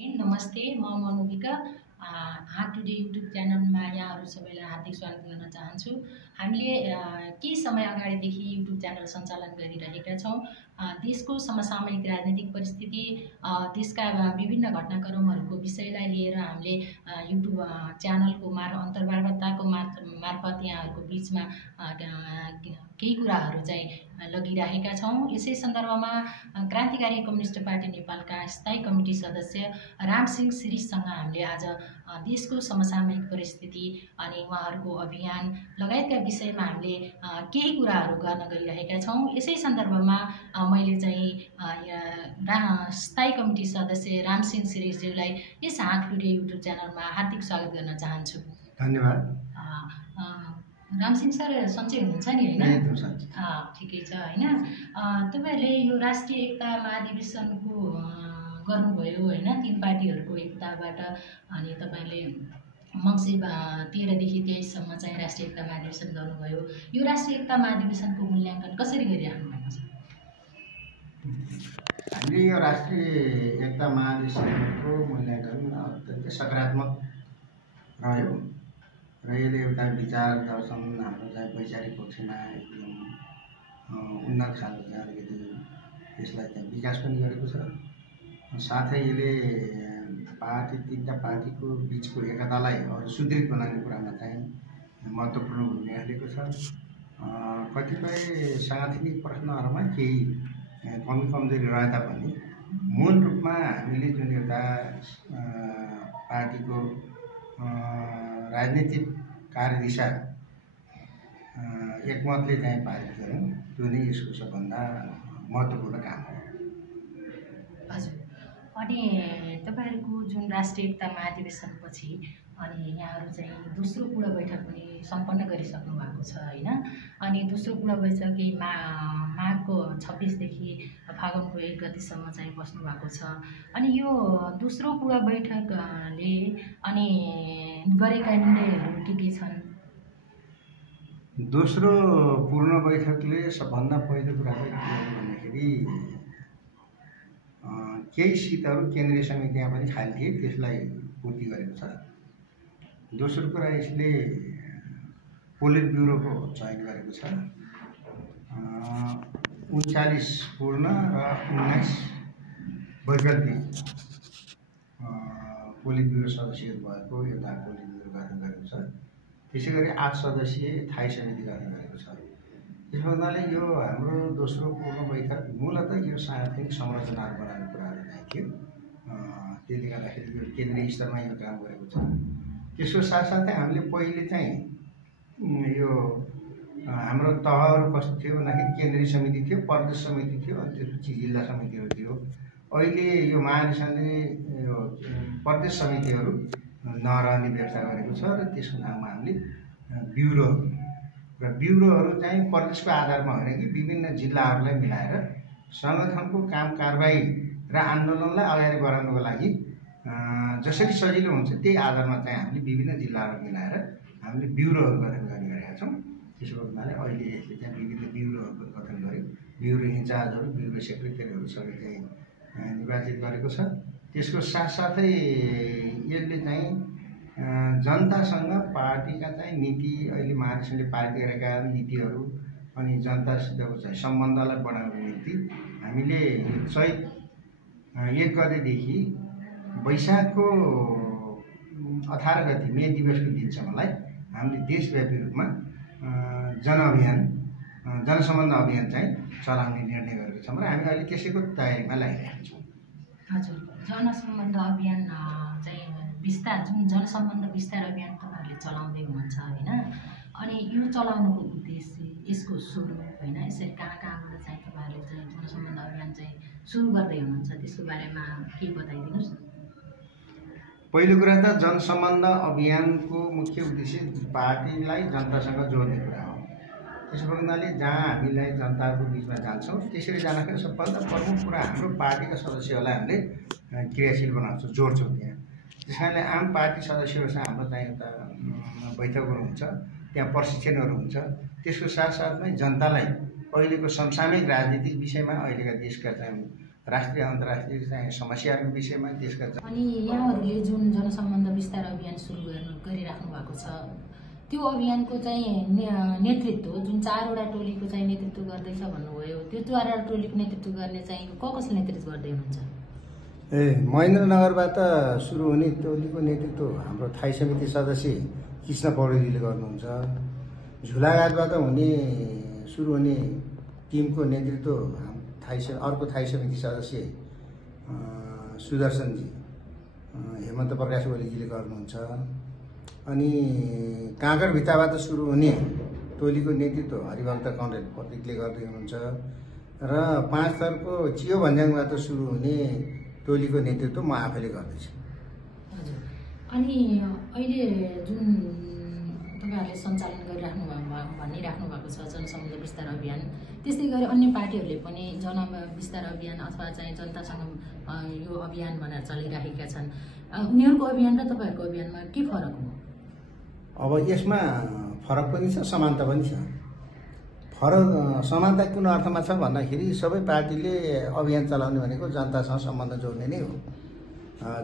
नमस्ते, म मनुविका हाट टुडे युट्युब च्यानलमा यहाँहरू सबैलाई हार्दिक स्वागत गर्न चाहन्छु। हामीले केही समय अगाडिदेखि युट्युब च्यानल सञ्चालन गरिरहेका छौँ। देशको समसामयिक राजनीतिक परिस्थिति, देशका विभिन्न घटनाक्रमहरूको विषयलाई लिएर हामीले युट्युब च्यानलको अन्तर्वार्ताको मार्फत यहाँहरूको बिचमा केही कुराहरू चाहिँ लगिरहेका छौँ। यसै सन्दर्भमा क्रान्तिकारी कम्युनिस्ट पार्टी नेपालका स्थायी कमिटी सदस्य रामसिंह श्रीसँग हामीले आज देशको समसामयिक परिस्थिति अनि उहाँहरूको अभियान लगायतका विषयमा हामीले केही कुराहरू गर्न गइरहेका छौँ। यसै सन्दर्भमा मैले चाहिँ स्थायी कमिटी सदस्य रामसिंह श्रीज्यूलाई यस हाट टुडे युट्युब च्यानलमा हार्दिक स्वागत गर्न चाहन्छु। धन्यवाद। रामसिंह सर सन्चै हुनुहुन्छ नि होइन? एकदम सन्चै। ठिकै छ होइन? तपाईँहरूले यो राष्ट्रिय एकता महाधिवेशनको गर्नुभयो होइन, 3 पार्टीहरूको एकताबाट, अनि तपाईँले मङ्सिर 13 देखि 23 सम्म चाहिँ राष्ट्रिय एकता महाधिवेशन गर्नुभयो। यो राष्ट्रिय एकता महाधिवेशनको मूल्याङ्कन कसरी गरिराख्नु भएको छ? हामीले यो राष्ट्रिय एकता महाधिवेशनको मूल्याङ्कन अत्यन्तै सकारात्मक रह्यो र यसले एउटा विचार दर्शन हाम्रो चाहिँ वैचारिक पक्षमा एकदम उन्नत खालको चाहिँ अलिकति त्यसलाई चाहिँ विकास पनि गरेको छ। साथै यसले तीनटा पार्टीको बिचको एकतालाई अरू सुदृढ बनाउने कुरामा चाहिँ महत्त्वपूर्ण भूमिका खेलेको छ। कतिपय सांगठनिक प्रश्नहरूमा केही कमी कमजोरी रहे तापनि मूल रूपमा हामीले जुन एउटा पार्टीको राजनीतिक कार्यदिशा एकमतले चाहिँ पारित गऱ्यौँ, त्यो नै यसको सबभन्दा महत्त्वपूर्ण काम हो। हजुर, अनि तपाईँहरूको जुन राष्ट्रिय एकता महाधिवेशनपछि अनि यहाँहरू चाहिँ दोस्रो पूर्ण बैठक पनि सम्पन्न गरिसक्नु भएको छ होइन? अनि दोस्रो पूर्ण बैठक यही माघको 26 देखि फागुनको 1 गतिसम्म चाहिँ बस्नु भएको छ। अनि यो दोस्रो पूर्ण बैठकले अनि गरेका निर्णयहरू के छन्? दोस्रो पूर्ण बैठकले सबभन्दा पहिलो कुरा चाहिँ के हो भन्दाखेरि केही सिटहरू केन्द्रीय समितिमा पनि खाली थिए, त्यसलाई पूर्ति गरेको छ। दोस्रो कुरा यसले पोलिट ब्युरोको चयन गरेको छ। 39 पूर्ण र 19 वैकल्पिक पोलिट ब्युरो सदस्यहरू भएको एउटा पोलिट ब्युरो गठन गरेको छ। त्यसै गरी 8 सदस्यीय थायी समिति गठन गरेको छ। त्यसो हुनाले यो हाम्रो दोस्रो पूर्ण बैठक मूलतः यो सांगठनिक संरचनाहरू बनाउने कुराहरू चाहिँ थियो। त्यसले गर्दाखेरि यो केन्द्रीय स्तरमा यो काम गरेको छ। त्यसको साथसाथै हामीले पहिले चाहिँ यो हाम्रो तहहरू कस्तो थियो भन्दाखेरि केन्द्रीय समिति थियो, प्रदेश समिति थियो, अनि त्यसपछि जिल्ला समितिहरू थियो। अहिले यो महाधिवेशनले यो प्रदेश समितिहरू नरहने व्यवस्था गरेको छ र त्यसको नाममा हामीले ब्युरोहरू चाहिँ प्रदेशको आधारमा होइन कि विभिन्न जिल्लाहरूलाई मिलाएर सङ्गठनको काम कारबाही र आन्दोलनलाई अगाडि बढाउनको लागि जसरी सजिलो हुन्छ त्यही आधारमा चाहिँ हामीले विभिन्न जिल्लाहरू मिलाएर हामीले ब्युरोहरू गठन गरिरहेका छौँ। त्यसो हुनाले अहिले यसले चाहिँ विभिन्न ब्युरोहरूको गठन गर्यो। ब्युरो इन्चार्जहरू, ब्युरो सेक्रेटरीहरू सबै चाहिँ निर्वाचित गरेको छ। त्यसको साथसाथै यसले चाहिँ जनतासँग पार्टीका चाहिँ नीति, अहिले महाधिवेशनले पारित गरेका नीतिहरू अनि जनतासितको चाहिँ सम्बन्धलाई बढाउनको निम्ति हामीले चैत 1 गतेदेखि वैशाखको 18 गते मे दिवसको दिनसम्मलाई हामीले देशव्यापी रूपमा जनसम्बन्ध अभियान चाहिँ चलाउने निर्णय गरेका छौँ र हामी अहिले त्यसैको तयारीमा लागिरहेका छौँ। हजुर, जनसम्बन्ध अभियान चाहिँ जुन जनसम्बन्ध विस्तार अभियान तपाईँहरूले चलाउँदै हुनुहुन्छ होइन? अनि यो चलाउनुको उद्देश्य, यसको स्वरूप होइन, यसरी कहाँबाट चाहिँ तपाईँहरूले चाहिँ जनसम्बन्ध अभियान चाहिँ सुरु गर्दै हुनुहुन्छ, त्यसको बारेमा केही बताइदिनुहोस् न। पहिलो कुरा त जनसम्बन्ध अभियानको मुख्य उद्देश्य पार्टीलाई जनतासँग जोड्ने कुरा हो। त्यसो हुनाले जहाँ हामीलाई जनताको बिचमा जान्छौँ त्यसरी जाँदाखेरि सबभन्दा प्रमुख कुरा हाम्रो पार्टीका सदस्यहरूलाई हामीले क्रियाशील बनाउँछौँ, जोड्छौँ त्यहाँ। त्यस कारणले आम पार्टी सदस्यहरूसँग हाम्रो चाहिँ एउटा बैठकहरू हुन्छ, त्यहाँ प्रशिक्षणहरू हुन्छ। त्यसको साथसाथमै जनतालाई अहिलेको समसामयिक राजनीतिक विषयमा, अहिलेका देशका चाहिँ राष्ट्रिय अन्तर्राष्ट्रिय चाहिँ समस्याहरूको विषयमा त्यसका। अनि यहाँहरूले जुन जनसम्बन्ध विस्तार अभियान सुरु गरिराख्नु भएको छ, त्यो अभियानको चाहिँ नेतृत्व जुन 4वटा टोलीको चाहिँ नेतृत्व गर्दैछ भन्नुभयो, त्यो 4वटा टोलीको नेतृत्व गर्ने चाहिँ कसले नेतृत्व गर्दै हुनुहुन्छ? महेन्द्रनगरबाट सुरु हुने टोलीको नेतृत्व हाम्रो थाई समिति सदस्य कृष्ण पौडेलजीले गर्नुहुन्छ। झुलाघाटबाट सुरु हुने टिमको नेतृत्व अर्को थाई समिति सदस्य सुदर्शनजी हेमन्त प्रकाश ओलीजीले गर्नुहुन्छ। अनि काँकरभित्ताबाट सुरु हुने टोलीको नेतृत्व हरिभक्त कमरेड प्रतीकले गर्दै हुनुहुन्छ र 5 थरको चियो भन्ज्याङबाट सुरु हुने टोलीको नेतृत्व म आफैले गर्दैछु। हजुर, अनि अहिले जुन तपाईँहरूले सञ्चालन गरिराख्नु भनिराख्नु भएको छ जनसम्बन्ध विस्तार अभियान, त्यस्तै गरी अन्य पार्टीहरूले पनि जन विस्तार अभियान अथवा चाहिँ जनतासँग यो अभियान भनेर चलिराखेका छन्। उनीहरूको अभियान र तपाईँहरूको अभियानमा के फरक हो? अब यसमा फरक पनि छ, समानता पनि छ। फरक समानता कुन अर्थमा छ भन्दाखेरि सबै पार्टीले अभियान चलाउने भनेको जनतासँग सम्बन्ध जोड्ने नै हो।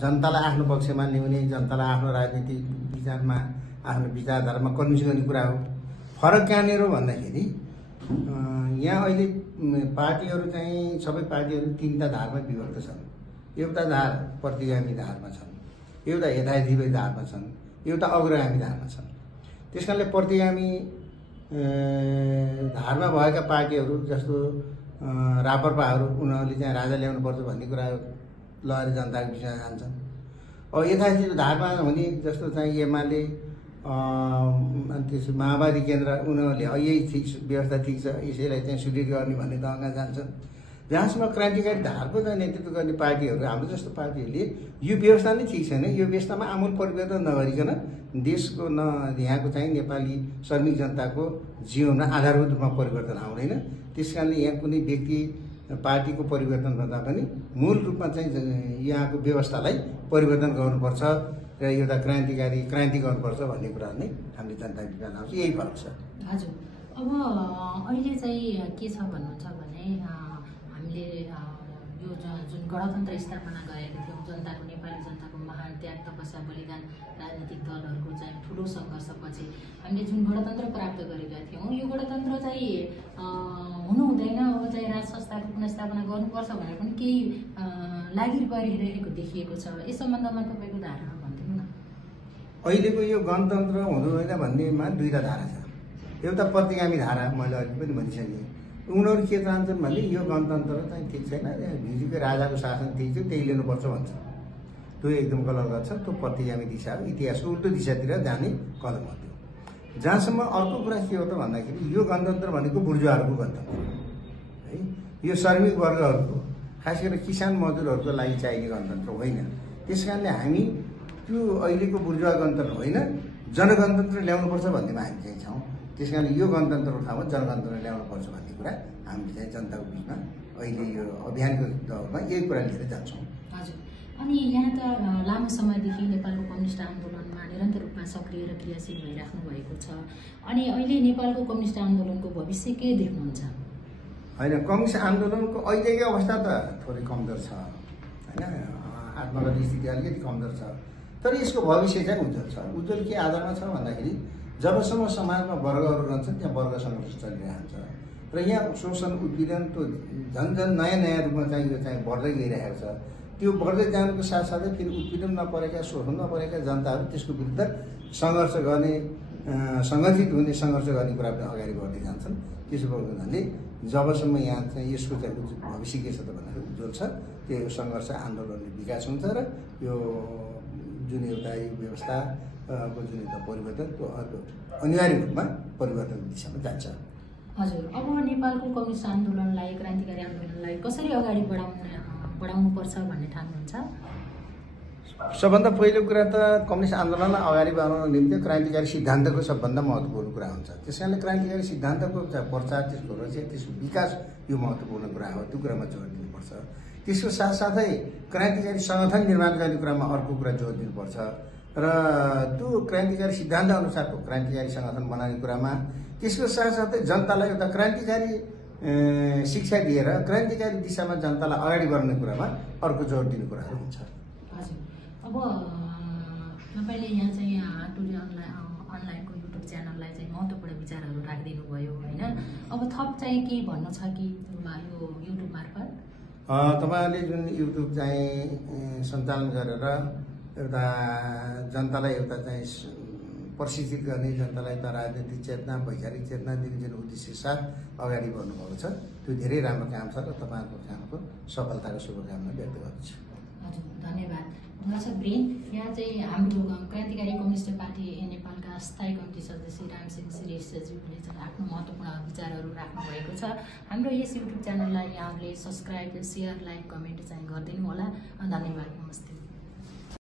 जनतालाई आफ्नो पक्षमा ल्याउने, जनतालाई आफ्नो राजनीतिक विचारमा आफ्नो विचारधारामा कन्भिन्स गर्ने कुरा हो। फरक कहाँनिर हो भन्दाखेरि यहाँ अहिले पार्टीहरू चाहिँ सबै पार्टीहरू 3टा धारमा विभक्त छन्। एउटा धार प्रतिगामी धारमा छन्, एउटा यथायथी धारमा छन्, एउटा अग्रगामी धारमा छन्। त्यस कारणले प्रतिगामी धारमा भएका पार्टीहरू जस्तो राप्रपाहरू उनीहरूले चाहिँ राजा ल्याउनुपर्छ भन्ने कुरा लहरी जनताको बिचमा जान्छन्। अब यथायथी धारमा हुने जस्तो चाहिँ एमाले अनि त्यसो माओवादी केन्द्र उनीहरूले यही ठिक व्यवस्था ठिक छ, यसैलाई चाहिँ सुदृढ गर्ने भन्ने ढङ्गमा जान्छन्। जहाँसम्म क्रान्तिकारी धारको चाहिँ नेतृत्व गर्ने पार्टीहरू हाम्रो जस्तो पार्टीहरूले यो व्यवस्था नै ठिक छैन, यो व्यवस्थामा आमूल परिवर्तन नगरिकन देशको यहाँको चाहिँ नेपाली श्रमिक जनताको जीवनमा आधारभूत रूपमा परिवर्तन आउँदैन। त्यस कारणले यहाँ कुनै व्यक्ति पार्टीको परिवर्तन गर्दा पनि मूल रूपमा चाहिँ यहाँको व्यवस्थालाई परिवर्तन गर्नुपर्छ र एउटा क्रान्ति गर्नुपर्छ भन्ने कुरा नै हामीले जनता बिचमा ल्याउँछ। यही फरक छ। हजुर, अब अहिले चाहिँ के छ भन्नुहुन्छ भने हामीले यो जुन गणतन्त्र स्थापना गरेका थियौँ, जनताको नेपाली जनताको महान त्याग तपस्या बलिदान राजनीतिक दलहरूको चाहिँ ठुलो सङ्घर्षपछि हामीले जुन गणतन्त्र प्राप्त गरेका थियौँ, यो गणतन्त्र चाहिँ हुनु हुँदैन, अब चाहिँ राज संस्थाको पुनर्स्थापना गर्नुपर्छ भनेर पनि केही लागि परिरहेको देखिएको छ। यस सम्बन्धमा तपाईँको धारणा भनिदिनु न। अहिलेको यो गणतन्त्र हुनु हुँदैन भन्नेमा 2टा धारा छ। एउटा प्रतिगामी धारा, मैले अघि पनि भनिसकेँ। उनीहरू के चाहन्छन् भने यो गणतन्त्र चाहिँ ठिक छैन, हिजोकै राजाको शासन ठिक छ, त्यही लिनुपर्छ भन्छ। त्यो एकदम गलत गर्छ। त्यो प्रतिगामी दिशा हो, इतिहासको उल्टो दिशातिर जाने कदम हो। जहाँसम्म अर्को कुरा के हो त भन्दाखेरि यो गणतन्त्र भनेको बुर्जुवाहरूको गणतन्त्र है, यो श्रमिक वर्गहरूको खास गरेर किसान मजदुरहरूको लागि चाहिने गणतन्त्र होइन। त्यस कारणले हामी त्यो अहिलेको बुर्जुवा गणतन्त्र होइन, जनगणतन्त्र ल्याउनुपर्छ भन्नेमा हामी चाहिँ छौँ। त्यस कारणले यो गणतन्त्रको ठाउँमा जनगणतन्त्र ल्याउनुपर्छ भन्ने कुरा हामीले चाहिँ जनताको बिचमा अहिले यो अभियानको दौरमा यही कुरा लिएर जान्छौँ। हजुर, अनि यहाँ त लामो समयदेखि नेपालको कम्युनिस्ट आन्दोलनमा निरन्तर रूपमा सक्रिय र क्रियाशील भइराख्नु भएको छ। अनि अहिले नेपालको कम्युनिस्ट आन्दोलनको भविष्य के देख्नुहुन्छ? होइन, कम्युनिस्ट आन्दोलनको अहिलेकै अवस्था त थोरै कमजोर छ होइन, आत्मगत स्थिति अलिकति कमजोर छ। तर यसको भविष्य चाहिँ उज्जवल छ। उज्जवल के आधारमा छ भन्दाखेरि जबसम्म समाजमा वर्गहरू रहन्छन् त्यहाँ वर्ग सङ्घर्ष चलिरहन्छ र यहाँ शोषण उत्पीडन त्यो झन् नयाँ रूपमा चाहिँ यो चाहिँ बढ्दै गइरहेको छ। त्यो बढ्दै जानुको साथसाथै फेरि उत्पीडन नपरेका, शोषण नपरेका जनताहरू त्यसको विरुद्ध सङ्घर्ष गर्ने, सङ्गठित हुने, सङ्घर्ष गर्ने कुरा पनि अगाडि बढ्दै जान्छन्। त्यसो भएको हुनाले जबसम्म यहाँ चाहिँ यसको चाहिँ भविष्य के छ त भन्दाखेरि उज्जवल छ। त्यो सङ्घर्ष आन्दोलनले विकास हुन्छ र यो जुन एउटा यो व्यवस्थाको जुन एउटा परिवर्तन त्यो अनिवार्य रूपमा परिवर्तनको दिशामा जान्छ। हजुर, अब नेपालको कम्युनिस्ट आन्दोलनलाई, क्रान्तिकारी आन्दोलनलाई कसरी अगाडि बढाउनुपर्छ भन्ने ठान्नुहुन्छ? सबभन्दा पहिलो कुरा त कम्युनिस्ट आन्दोलनलाई अगाडि बढाउनको निम्ति क्रान्तिकारी सिद्धान्तको सबभन्दा महत्त्वपूर्ण कुरा हुन्छ। त्यस कारणले क्रान्तिकारी सिद्धान्तको प्रचार, त्यसको रचना, त्यसको विकास यो महत्त्वपूर्ण कुरा हो। त्यो कुरामा जोड दिनुपर्छ। त्यसको साथसाथै क्रान्तिकारी सङ्गठन निर्माण गर्ने कुरामा अर्को कुरा जोड दिनुपर्छ र त्यो क्रान्तिकारी सिद्धान्त अनुसारको क्रान्तिकारी सङ्गठन बनाउने कुरामा, त्यसको साथसाथै जनतालाई एउटा क्रान्तिकारी शिक्षा दिएर क्रान्तिकारी दिशामा जनतालाई अगाडि बढ्ने कुरामा अर्को जोड दिने कुराहरू हुन्छ। हजुर, अब तपाईँले यहाँ चाहिँ टुडे अनलाइनको युट्युब च्यानललाई चाहिँ महत्त्वपूर्ण विचारहरू राखिदिनु भयो होइन। अब थप चाहिँ के भन्नु छ कि यो युट्युब मार्फत तपाईँहरूले जुन युट्युब चाहिँ सञ्चालन गरेर एउटा जनतालाई एउटा चाहिँ प्रशिक्षित गर्ने, जनतालाई त राजनीतिक चेतना, वैचारिक चेतना दिने जुन उद्देश्य साथ अगाडि बढ्नुभएको छ त्यो धेरै राम्रो काम छ र तपाईँहरूको कामको सफलताको शुभकामना व्यक्त गर्छु। हजुर, धन्यवाद। दर्शकवृन्द, यहाँ चाहिँ हाम्रो क्रान्तिकारी कम्युनिस्ट पार्टी नेपालका स्थायी कमिटी सदस्य रामसिंह श्रेष्ठज्यूले चाहिँ आफ्नो महत्त्वपूर्ण विचारहरू राख्नुभएको छ। हाम्रो यस युट्युब च्यानललाई यहाँहरूले सब्सक्राइब, सेयर, लाइक, कमेन्ट चाहिँ गरिदिनु होला। धन्यवाद, नमस्ते।